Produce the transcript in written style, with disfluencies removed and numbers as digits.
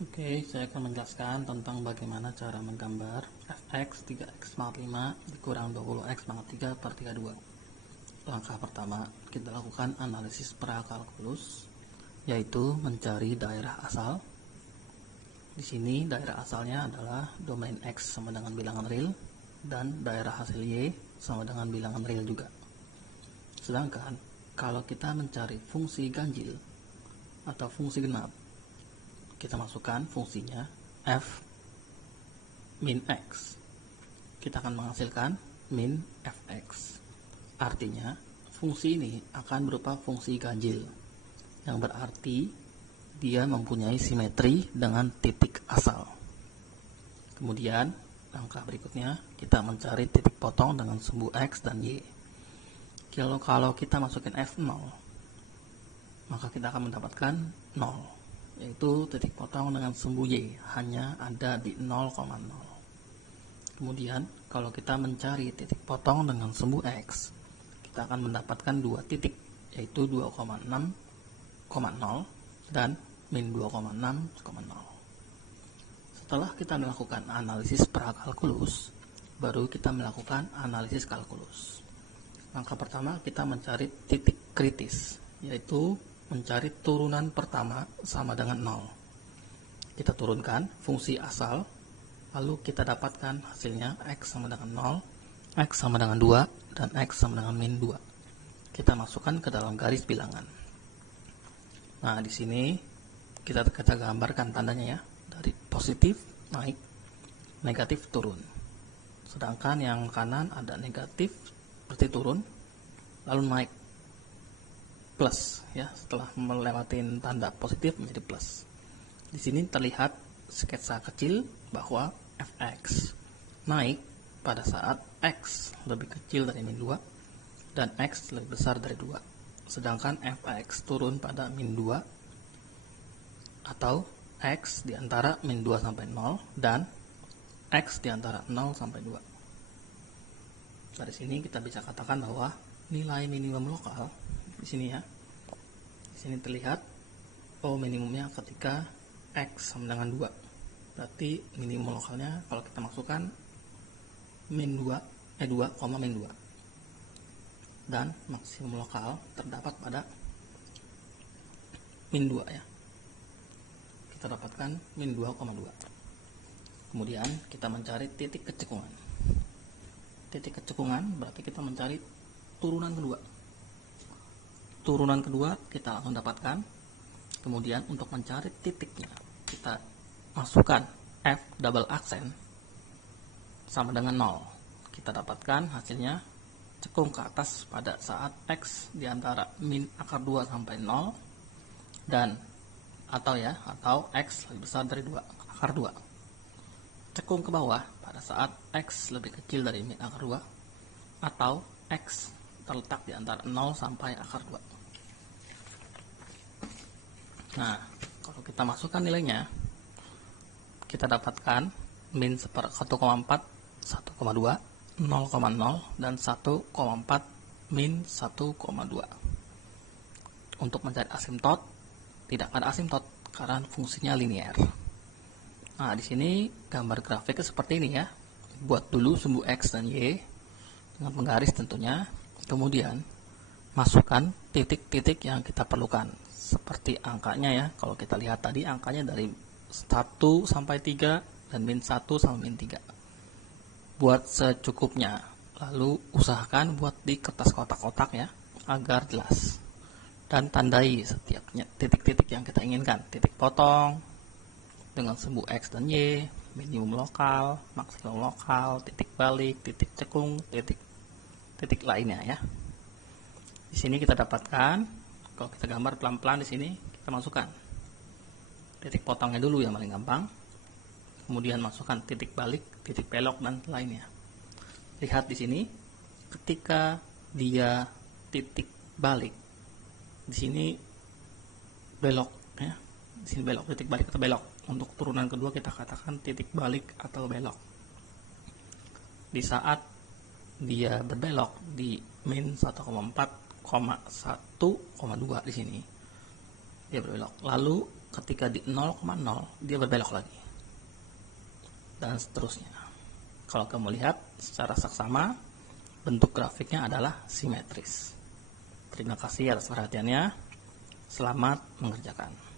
Oke, saya akan menjelaskan tentang bagaimana cara menggambar fx 3x pangkat 5 dikurang 20x pangkat 3 per 32. Langkah pertama, kita lakukan analisis prakalkulus, yaitu mencari daerah asal. Di sini daerah asalnya adalah domain x sama dengan bilangan real, dan daerah hasil y sama dengan bilangan real juga. Sedangkan, kalau kita mencari fungsi ganjil atau fungsi genap, kita masukkan fungsinya f min x. Kita akan menghasilkan min fx. Artinya, fungsi ini akan berupa fungsi ganjil, yang berarti dia mempunyai simetri dengan titik asal. Kemudian, langkah berikutnya, kita mencari titik potong dengan sumbu x dan y. Kalau kita masukin f0, maka kita akan mendapatkan 0. Yaitu titik potong dengan sumbu y hanya ada di 0,0. Kemudian kalau kita mencari titik potong dengan sumbu x, kita akan mendapatkan dua titik, yaitu 2,6,0 dan min 2,6,0. Setelah kita melakukan analisis prakalkulus, baru kita melakukan analisis kalkulus. Langkah pertama, kita mencari titik kritis, yaitu mencari turunan pertama sama dengan 0. Kita turunkan fungsi asal, lalu kita dapatkan hasilnya x sama dengan 0, x sama dengan 2, dan x sama dengan min 2. Kita masukkan ke dalam garis bilangan. Nah, di sini kita gambarkan tandanya ya, dari positif naik, negatif turun. Sedangkan yang kanan ada negatif berarti turun, lalu naik plus ya, setelah melewati tanda positif menjadi plus. Di sini terlihat sketsa kecil bahwa fx naik pada saat x lebih kecil dari min 2 dan x lebih besar dari 2. Sedangkan fx turun pada min 2 atau x di antara min 2 sampai 0 dan x di antara 0 sampai 2. Dari sini kita bisa katakan bahwa nilai minimum lokal di sini ya. Di sini terlihat minimumnya ketika x sama dengan 2. Berarti minimum lokalnya kalau kita masukkan min 2, 2, min 2. Dan maksimum lokal terdapat pada min 2 ya. Kita dapatkan min 2,2. Kemudian kita mencari titik kecekungan. Titik kecekungan berarti kita mencari turunan kedua. Turunan kedua kita langsung dapatkan. Kemudian untuk mencari titiknya, kita masukkan f double aksen sama dengan 0. Kita dapatkan hasilnya cekung ke atas pada saat x di antara min akar 2 sampai 0 dan atau x lebih besar dari 2 akar 2. Cekung ke bawah pada saat x lebih kecil dari min akar 2 atau x terletak di antara 0 sampai akar 2. Nah, kalau kita masukkan nilainya, kita dapatkan min 1,4, 1,2, 0,0, dan 1,4 min 1,2. Untuk mencari asimtot, tidak ada asimtot karena fungsinya linear. Nah, di sini gambar grafiknya seperti ini ya. Buat dulu sumbu x dan y dengan penggaris tentunya. Kemudian masukkan titik-titik yang kita perlukan seperti angkanya ya. Kalau kita lihat tadi angkanya dari 1 sampai 3 dan min 1 sampai min 3. Buat secukupnya. Lalu usahakan buat di kertas kotak-kotak ya, agar jelas. Dan tandai setiap titik-titik yang kita inginkan. Titik potong dengan sumbu x dan y, minimum lokal, maksimum lokal, titik balik, titik cekung, titik lainnya ya. Di sini kita dapatkan, kalau kita gambar pelan-pelan di sini, kita masukkan titik potongnya dulu yang paling gampang. Kemudian masukkan titik balik, titik belok dan lainnya. Lihat di sini, ketika dia titik balik, di sini belok ya. Di sini belok, titik balik atau belok. Untuk turunan kedua kita katakan titik balik atau belok. Di saat dia berbelok di min 1,4,1,2 di sini dia berbelok. Lalu ketika di 0,0 dia berbelok lagi, dan seterusnya. Kalau kamu lihat secara saksama, bentuk grafiknya adalah simetris. Terima kasih atas perhatiannya. Selamat mengerjakan.